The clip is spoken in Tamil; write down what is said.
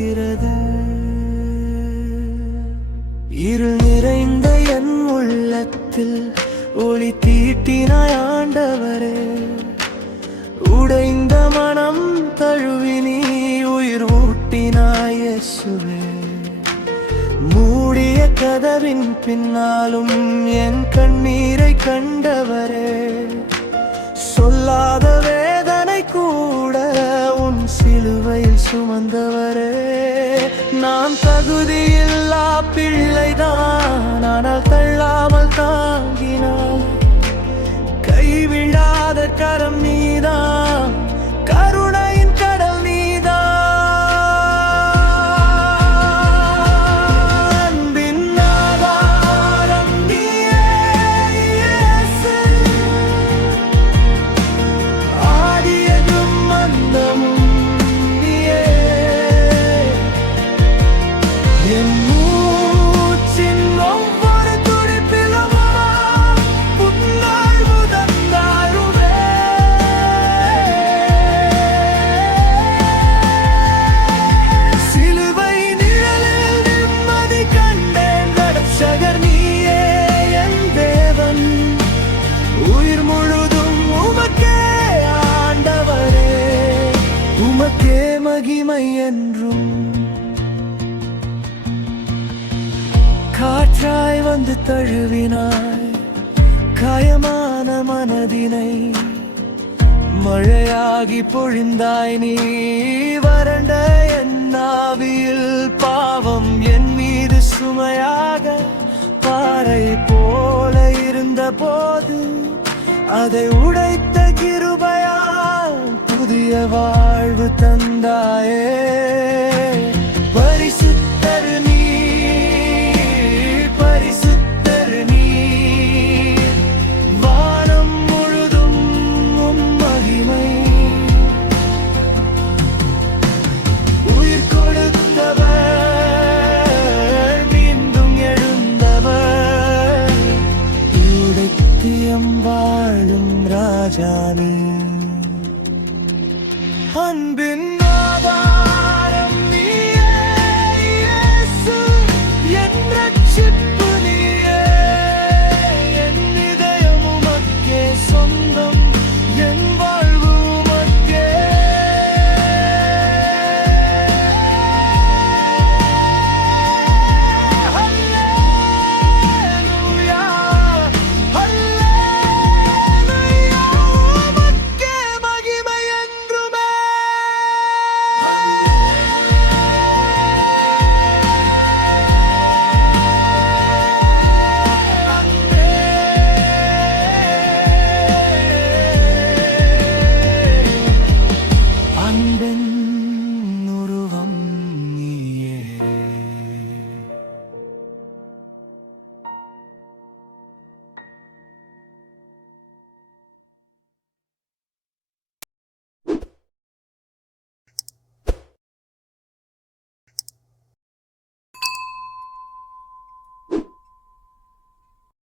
இருக்கிறது. இருள் நிறைந்த என் உள்ளத்தில் ஒளி தீட்டினாய் ஆண்டவரே. உடைந்த மனம் தழுவி நீ உயிர் ஊட்டினாய் இயேசுவே. மூடிய கதவின் பின்னாலும் என் கண்ணீரை கண்டவரே. சொல்லாத வேதனை கூட உன் சிலுவையில் சுமந்தவரே. நான் தகுதியில்லா பிள்ளைதான், ஆனால் தள்ளாமல் தாங்கினார். கைவிடாத கரம் நீதான், கருணையின் கடல் நீதான். அன்பின் ஆதாரம் நீயே இயேசு. ஆதியதும் அந்தமும் நீயே. என் மூச்சின் ஒவ்வொரு துடிப்பிலும் புன்னாய் முதந்தாருவே. சிலுவை நிழலில் நிம்மதி கண்டேன். ரட்சகர் நீயே என் தேவன். உயிர் முழுதும் உமக்கே ஆண்டவரே. உமக்கே மகிமை என்றும். காற்றாய் வந்து தழுவினாய் காயமான மனதினை. மழையாகி பொழிந்தாய் நீ வறண்ட என் ஆவியில். பாவம் என் மீது சுமையாக பாறை போல இருந்த போது அதை உடைத்த கிருபையால் புதிய வாழ்வு தந்தாயே. பரிசுத்தர் நீர், பரிசுத்தர் நீர். வானம் முழுதும் உம் மகிமை. உயிர் கொடுத்தவர், மீண்டும் எழுந்தவர். உடைத்தியம் வாழும் ராஜானி. அன்பின்